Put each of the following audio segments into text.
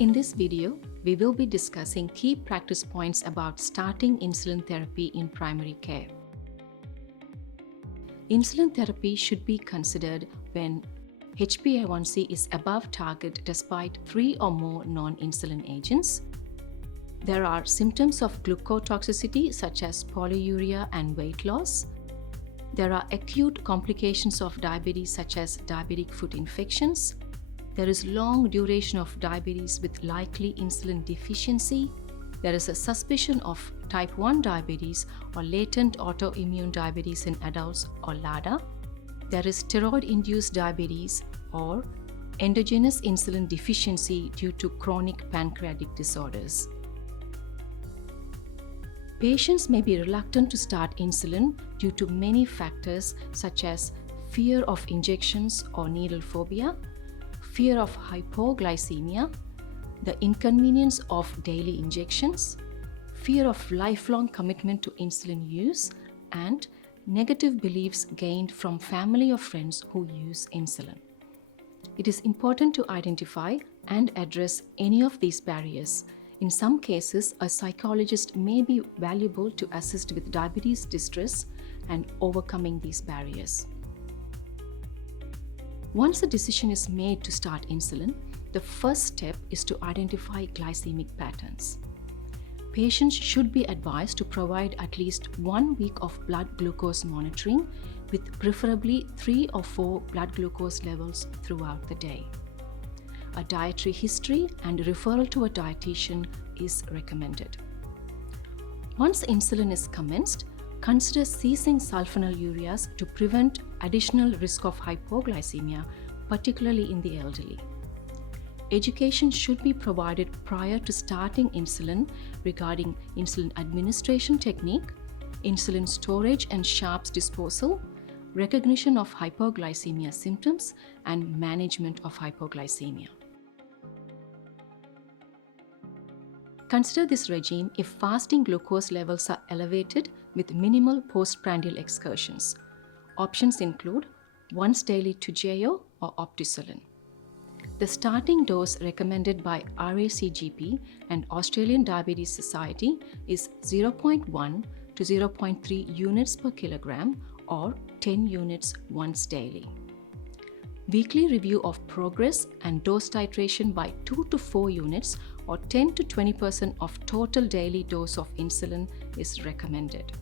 In this video, we will be discussing key practice points about starting insulin therapy in primary care. Insulin therapy should be considered when HbA1c is above target despite 3 or more non-insulin agents. There are symptoms of glucotoxicity such as polyuria and weight loss. There are acute complications of diabetes such as diabetic foot infections. There is long duration of diabetes with likely insulin deficiency. There is a suspicion of type 1 diabetes or latent autoimmune diabetes in adults or LADA. There is steroid-induced diabetes or endogenous insulin deficiency due to chronic pancreatic disorders. Patients may be reluctant to start insulin due to many factors such as fear of injections or needle phobia, fear of hypoglycemia, the inconvenience of daily injections, fear of lifelong commitment to insulin use, and negative beliefs gained from family or friends who use insulin. It is important to identify and address any of these barriers. In some cases, a psychologist may be valuable to assist with diabetes distress and overcoming these barriers. Once a decision is made to start insulin, the first step is to identify glycemic patterns. Patients should be advised to provide at least 1 week of blood glucose monitoring with preferably 3 or 4 blood glucose levels throughout the day. A dietary history and referral to a dietitian is recommended. Once insulin is commenced, consider ceasing sulfonylureas to prevent additional risk of hypoglycemia, particularly in the elderly. Education should be provided prior to starting insulin regarding insulin administration technique, insulin storage and sharps disposal, recognition of hypoglycemia symptoms, and management of hypoglycemia. Consider this regime if fasting glucose levels are elevated with minimal postprandial excursions. Options include once daily Toujeo or Optisolin. The starting dose recommended by RACGP and Australian Diabetes Society is 0.1 to 0.3 units per kilogram or 10 units once daily. Weekly review of progress and dose titration by 2 to 4 units or 10 to 20% of total daily dose of insulin is recommended.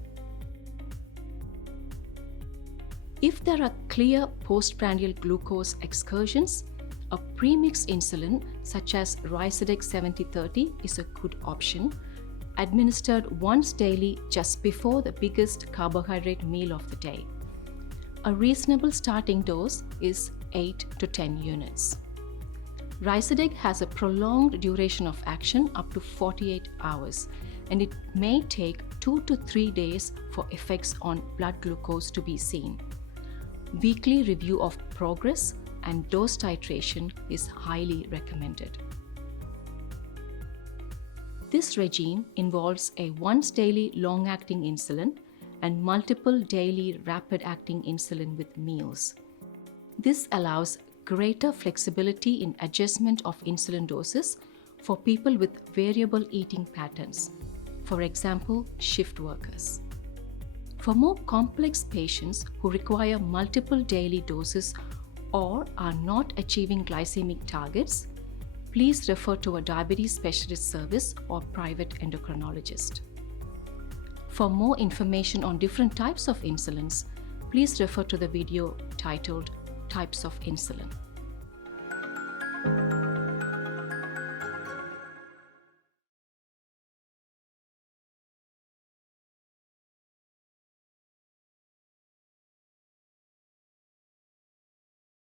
If there are clear postprandial glucose excursions, a premixed insulin such as Ryzodeg 70/30 is a good option, administered once daily just before the biggest carbohydrate meal of the day. A reasonable starting dose is 8 to 10 units. Ryzodeg has a prolonged duration of action up to 48 hours, and it may take 2 to 3 days for effects on blood glucose to be seen. Weekly review of progress and dose titration is highly recommended. This regime involves a once daily long-acting insulin and multiple daily rapid-acting insulin with meals. This allows greater flexibility in adjustment of insulin doses for people with variable eating patterns, for example, shift workers. For more complex patients who require multiple daily doses or are not achieving glycemic targets, please refer to a diabetes specialist service or private endocrinologist. For more information on different types of insulins, please refer to the video titled Types of Insulin.